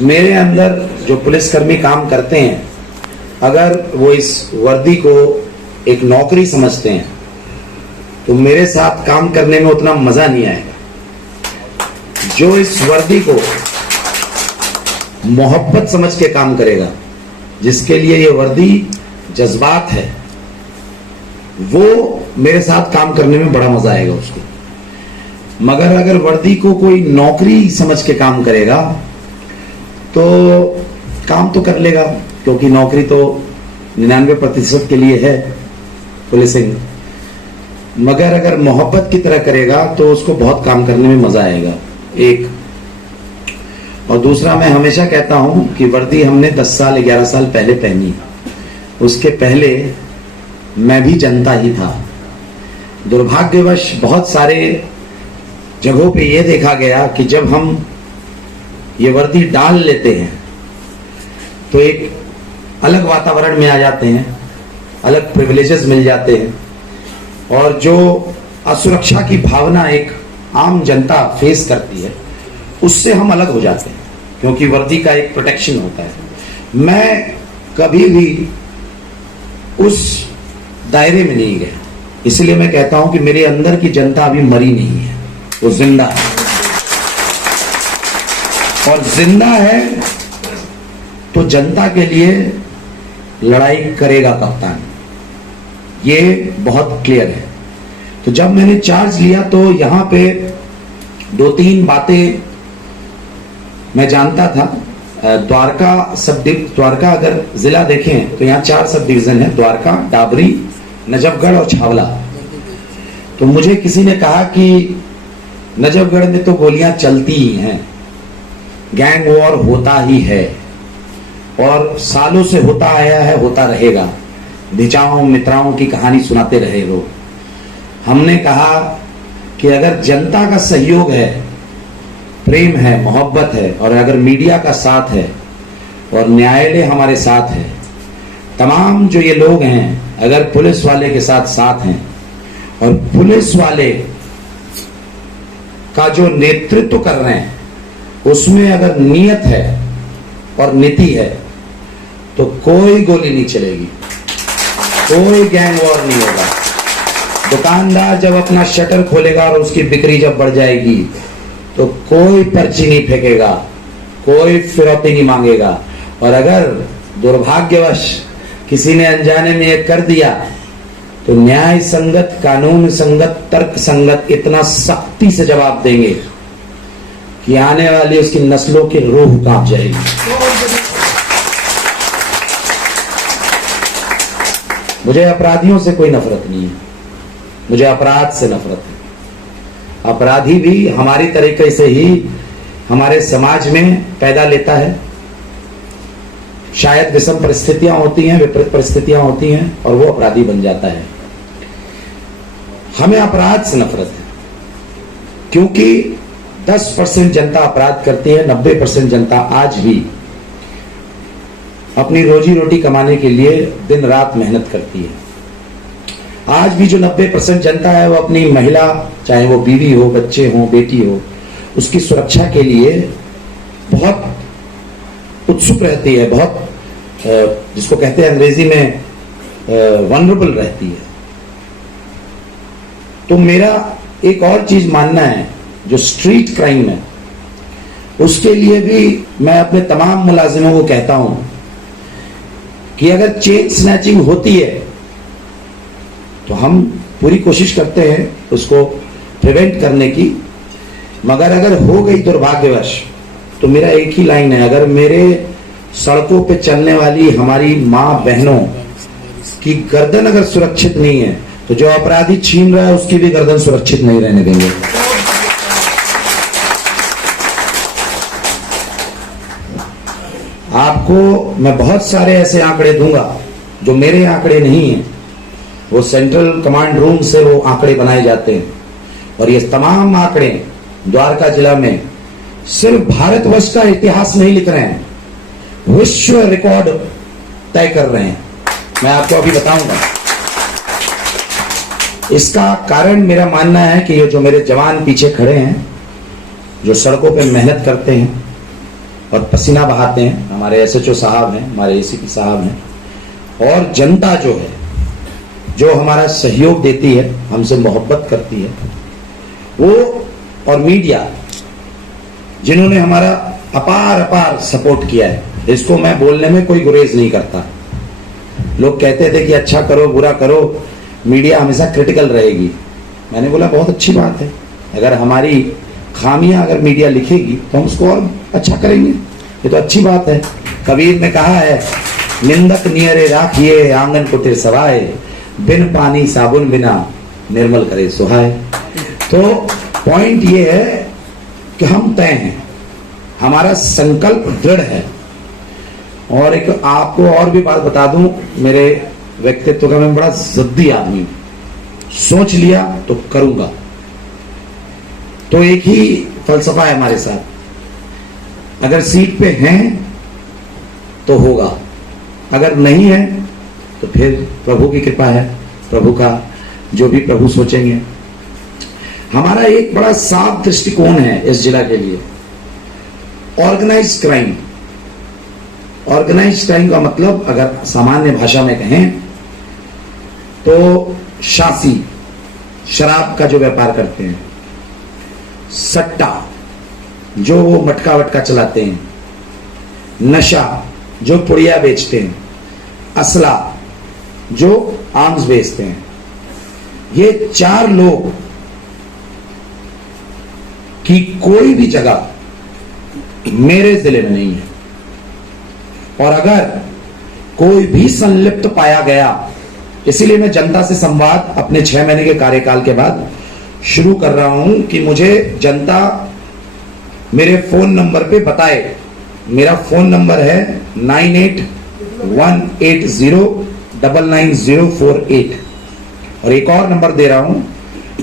मेरे अंदर जो पुलिसकर्मी काम करते हैं, अगर वो इस वर्दी को एक नौकरी समझते हैं तो मेरे साथ काम करने में उतना मजा नहीं आएगा। जो इस वर्दी को मोहब्बत समझ के काम करेगा, जिसके लिए ये वर्दी जज्बात है, वो मेरे साथ काम करने में बड़ा मजा आएगा उसको। मगर अगर वर्दी को कोई नौकरी समझ के काम करेगा तो काम तो कर लेगा, क्योंकि नौकरी तो 99% के लिए है पुलिसिंग। मगर अगर मोहब्बत की तरह करेगा तो उसको बहुत काम करने में मजा आएगा, एक। और दूसरा, मैं हमेशा कहता हूं कि वर्दी हमने 10 साल 11 साल पहले पहनी, उसके पहले मैं भी जनता ही था। दुर्भाग्यवश बहुत सारे जगहों पे ये देखा गया कि जब हम ये वर्दी डाल लेते हैं तो एक अलग वातावरण में आ जाते हैं, अलग प्रिविलेजेस मिल जाते हैं, और जो असुरक्षा की भावना एक आम जनता फेस करती है उससे हम अलग हो जाते हैं, क्योंकि वर्दी का एक प्रोटेक्शन होता है। मैं कभी भी उस दायरे में नहीं गया, इसलिए मैं कहता हूं कि मेरे अंदर की जनता अभी मरी नहीं है, वो जिंदा है। और जिंदा है तो जनता के लिए लड़ाई करेगा कप्तान, ये बहुत क्लियर है। तो जब मैंने चार्ज लिया तो यहां पे 2-3 बातें मैं जानता था। द्वारका अगर जिला देखें तो यहाँ 4 सब डिवीजन है, द्वारका, डाबरी, नजफगढ़ और छावला। तो मुझे किसी ने कहा कि नजफगढ़ में तो गोलियां चलती ही हैं, गैंग वॉर होता ही है और सालों से होता आया है, होता रहेगा, भिचाओं मित्राओं की कहानी सुनाते रहे लोग। हमने कहा कि अगर जनता का सहयोग है, प्रेम है, मोहब्बत है, और अगर मीडिया का साथ है और न्यायालय हमारे साथ है, तमाम जो ये लोग हैं अगर पुलिस वाले के साथ साथ हैं और पुलिस वाले का जो नेतृत्व कर रहे हैं उसमें अगर नियत है और नीति है तो कोई गोली नहीं चलेगी, कोई गैंग वॉर नहीं होगा। दुकानदार जब अपना शटर खोलेगा और उसकी बिक्री जब बढ़ जाएगी तो कोई पर्ची नहीं फेंकेगा, कोई फिरौती नहीं मांगेगा। और अगर दुर्भाग्यवश किसी ने अनजाने में ये कर दिया तो न्याय संगत, कानून संगत, तर्क संगत इतना सख्ती से जवाब देंगे कि आने वाली उसकी नस्लों की रूह कांप जाएगी। मुझे अपराधियों से कोई नफरत नहीं है, मुझे अपराध से नफरत है। अपराधी भी हमारी तरीके से ही हमारे समाज में पैदा लेता है। शायद विषम परिस्थितियां होती हैं, विपरीत परिस्थितियां होती हैं और वो अपराधी बन जाता है। हमें अपराध से नफरत है, क्योंकि 10% जनता अपराध करती है, 90% जनता आज भी अपनी रोजी रोटी कमाने के लिए दिन रात मेहनत करती है। आज भी जो 90% जनता है वो अपनी महिला, चाहे वो बीवी हो, बच्चे हो, बेटी हो, उसकी सुरक्षा के लिए बहुत उत्सुक रहती है, बहुत जिसको कहते हैं अंग्रेजी में वनरेबल रहती है। तो मेरा एक और चीज मानना है, जो स्ट्रीट क्राइम है उसके लिए भी मैं अपने तमाम मुलाजिमों को कहता हूं कि अगर चेन स्नैचिंग होती है तो हम पूरी कोशिश करते हैं उसको प्रिवेंट करने की। मगर अगर हो गई दुर्भाग्यवश तो मेरा एक ही लाइन है, अगर मेरे सड़कों पे चलने वाली हमारी माँ बहनों की गर्दन अगर सुरक्षित नहीं है तो जो अपराधी छीन रहा है उसकी भी गर्दन सुरक्षित नहीं रहने देंगे। आपको मैं बहुत सारे ऐसे आंकड़े दूंगा जो मेरे आंकड़े नहीं हैं, वो सेंट्रल कमांड रूम से वो आंकड़े बनाए जाते हैं। और ये तमाम आंकड़े द्वारका जिला में सिर्फ भारतवर्ष का इतिहास नहीं लिख रहे हैं, विश्व रिकॉर्ड तय कर रहे हैं। मैं आपको अभी बताऊंगा। इसका कारण मेरा मानना है कि ये जो मेरे जवान पीछे खड़े हैं, जो सड़कों पे मेहनत करते हैं, और पसीना बहाते हैं, हमारे एसएचओ साहब हैं, हमारे एसीपी साहब हैं, और जनता जो है, जो हमारा सहयोग देती है, हमसे मोहब्बत करती है, वो और मीडिया जिन्होंने हमारा अपार अपार सपोर्ट किया है, इसको मैं बोलने में कोई गुरेज नहीं करता। लोग कहते थे कि अच्छा करो बुरा करो, मीडिया हमेशा क्रिटिकल रहेगी। मैंने बोला बहुत अच्छी बात है, अगर हमारी खामियां अगर मीडिया लिखेगी तो हम उसको और अच्छा करेंगे, ये तो अच्छी बात है। कबीर ने कहा है, निंदक नियरे राखिए आंगन कुटिर सवाए, बिन पानी साबुन बिना निर्मल करे सुहाए। तो पॉइंट ये है कि हम तय हैं, हमारा संकल्प दृढ़ है। और एक आपको और भी बात बता दूं, मेरे व्यक्तित्व का मैं बड़ा जिद्दी आदमी हूं, सोच लिया तो करूंगा। तो एक ही फलसफा है हमारे साथ, अगर सीट पे हैं तो होगा, अगर नहीं है तो फिर प्रभु की कृपा है, प्रभु का जो भी प्रभु सोचेंगे। हमारा एक बड़ा साफ दृष्टिकोण है इस जिला के लिए, ऑर्गेनाइज्ड क्राइम। ऑर्गेनाइज्ड क्राइम का मतलब अगर सामान्य भाषा में कहें तो शासी, शराब का जो व्यापार करते हैं, सट्टा जो वो मटका वटका चलाते हैं, नशा जो पुड़िया बेचते हैं, असला जो आर्म्स बेचते हैं, ये 4 लोग की कोई भी जगह मेरे जिले में नहीं है। और अगर कोई भी संलिप्त पाया गया, इसीलिए मैं जनता से संवाद अपने 6 महीने के कार्यकाल के बाद शुरू कर रहा हूं कि मुझे जनता मेरे फोन नंबर पे बताए। मेरा फोन नंबर है 9818099048 और एक और नंबर दे रहा हूं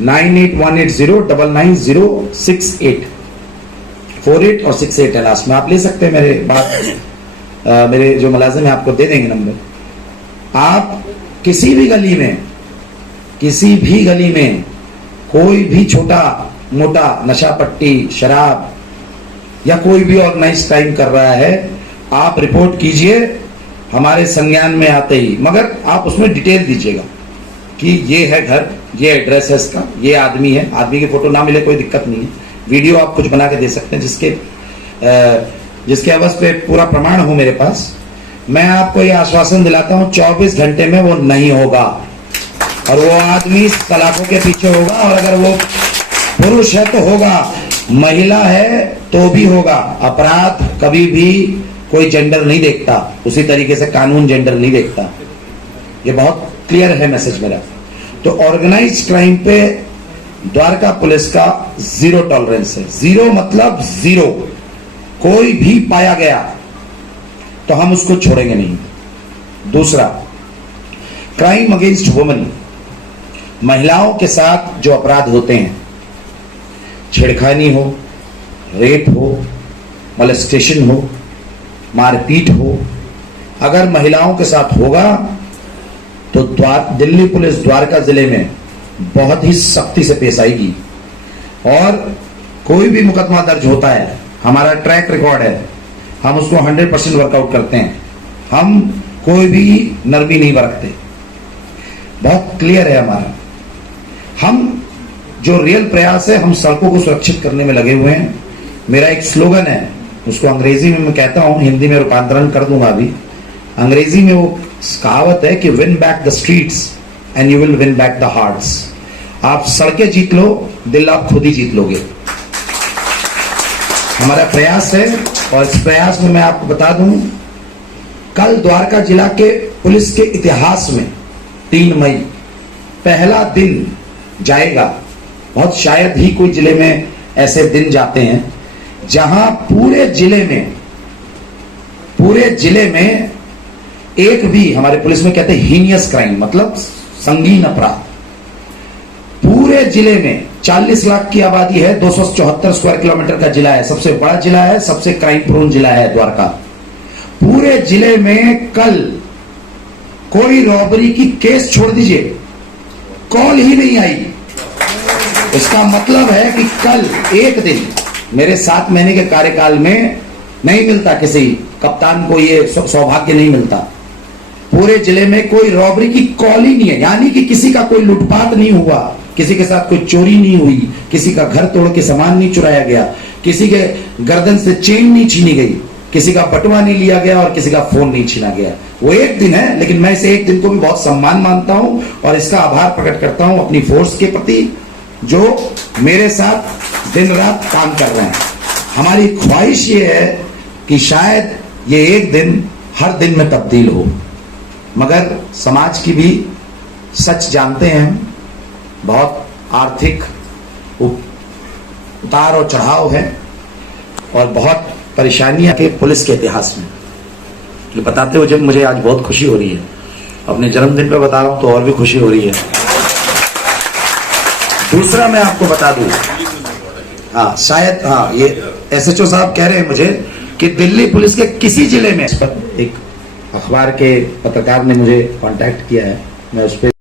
9818099068 48 और 68 है लास्ट में। आप ले सकते हैं मेरे बात, मेरे जो मुलाजिम है आपको दे देंगे नंबर। आप किसी भी गली में कोई भी छोटा मोटा नशा पट्टी, शराब या कोई भी ऑर्गेनाइज्ड क्राइम कर रहा है, आप रिपोर्ट कीजिए हमारे संज्ञान में आते ही, मगर आप उसमें डिटेल दीजिएगा कि ये है घर, ये एड्रेस है इसका, ये आदमी है। आदमी की फोटो ना मिले कोई दिक्कत नहीं है, वीडियो आप कुछ बना के दे सकते हैं जिसके अवश्य पे पूरा प्रमाण हो मेरे पास। मैं आपको ये आश्वासन दिलाता हूं 24 घंटे में वो नहीं होगा, और वो आदमी सलाखों के पीछे होगा, और अगर वो पुरुष है तो होगा, महिला है तो भी होगा। अपराध कभी भी कोई जेंडर नहीं देखता, उसी तरीके से कानून जेंडर नहीं देखता। ये बहुत क्लियर है मैसेज मेरा। तो ऑर्गेनाइज्ड क्राइम पे द्वारका पुलिस का 0 टॉलरेंस है। 0 मतलब 0, कोई भी पाया गया तो हम उसको छोड़ेंगे नहीं। दूसरा, क्राइम अगेंस्ट वुमेन, महिलाओं के साथ जो अपराध होते हैं, छेड़खानी हो, रेप हो, मोलेस्टेशन हो, मारपीट हो, अगर महिलाओं के साथ होगा तो दिल्ली पुलिस द्वारका जिले में बहुत ही सख्ती से पेश आएगी। और कोई भी मुकदमा दर्ज होता है, हमारा ट्रैक रिकॉर्ड है, हम उसको 100% वर्कआउट करते हैं, हम कोई भी नरमी नहीं बरतते, बहुत क्लियर है हमारा। हम जो रियल प्रयास है, हम सड़कों को सुरक्षित करने में लगे हुए हैं। मेरा एक स्लोगन है, उसको अंग्रेजी में मैं कहता हूं, हिंदी में रूपांतरण कर दूंगा अभी। अंग्रेजी में वो कहावत है कि win back the streets and you will win back the hearts. आप सड़कें जीत लो, दिल आप खुद ही जीत लोगे। हमारा प्रयास है, और इस प्रयास में मैं आपको बता दूं, कल द्वारका जिला के पुलिस के इतिहास में 3 मई पहला दिन जाएगा। बहुत शायद ही कोई जिले में ऐसे दिन जाते हैं जहां पूरे जिले में एक भी, हमारे पुलिस में कहते हैं हीनियस क्राइम, मतलब संगीन अपराध, पूरे जिले में 40 लाख की आबादी है, 274 स्क्वायर किलोमीटर का जिला है, सबसे बड़ा जिला है, सबसे क्राइम प्रोन जिला है द्वारका। पूरे जिले में कल कोई रॉबरी की केस छोड़ दीजिए, कॉल ही नहीं आई। इसका मतलब है कि कल एक दिन, मेरे 7 महीने के कार्यकाल में नहीं मिलता, किसी कप्तान को ये सौभाग्य नहीं मिलता। पूरे जिले में कोई रॉबरी की कॉल ही नहीं है, यानी कि किसी का कोई लूटपाट नहीं हुआ, किसी के साथ कोई चोरी नहीं हुई, किसी का घर तोड़ के सामान नहीं चुराया गया, किसी के गर्दन से चेन नहीं छीनी गई, किसी का बटुआ नहीं लिया गया और किसी का फोन नहीं छीना गया। वो एक दिन है, लेकिन मैं इस एक दिन को भी बहुत सम्मान मानता हूं और इसका आभार प्रकट करता हूं अपनी फोर्स के प्रति जो मेरे साथ दिन रात काम कर रहे हैं। हमारी ख्वाहिश ये है कि शायद ये एक दिन हर दिन में तब्दील हो, मगर समाज की भी सच जानते हैं, बहुत आर्थिक उतार और चढ़ाव है और बहुत परेशानियां के पुलिस के इतिहास में। ये बताते हुए जब मुझे आज बहुत खुशी हो रही है, अपने जन्मदिन पे बता रहा हूं तो और भी खुशी हो रही है। दूसरा मैं आपको बता दूं, हाँ शायद, हाँ ये SHO साहब कह रहे हैं मुझे कि दिल्ली पुलिस के किसी जिले में, इस पर एक अखबार के पत्रकार ने मुझे कांटेक्ट किया है, मैं उस पर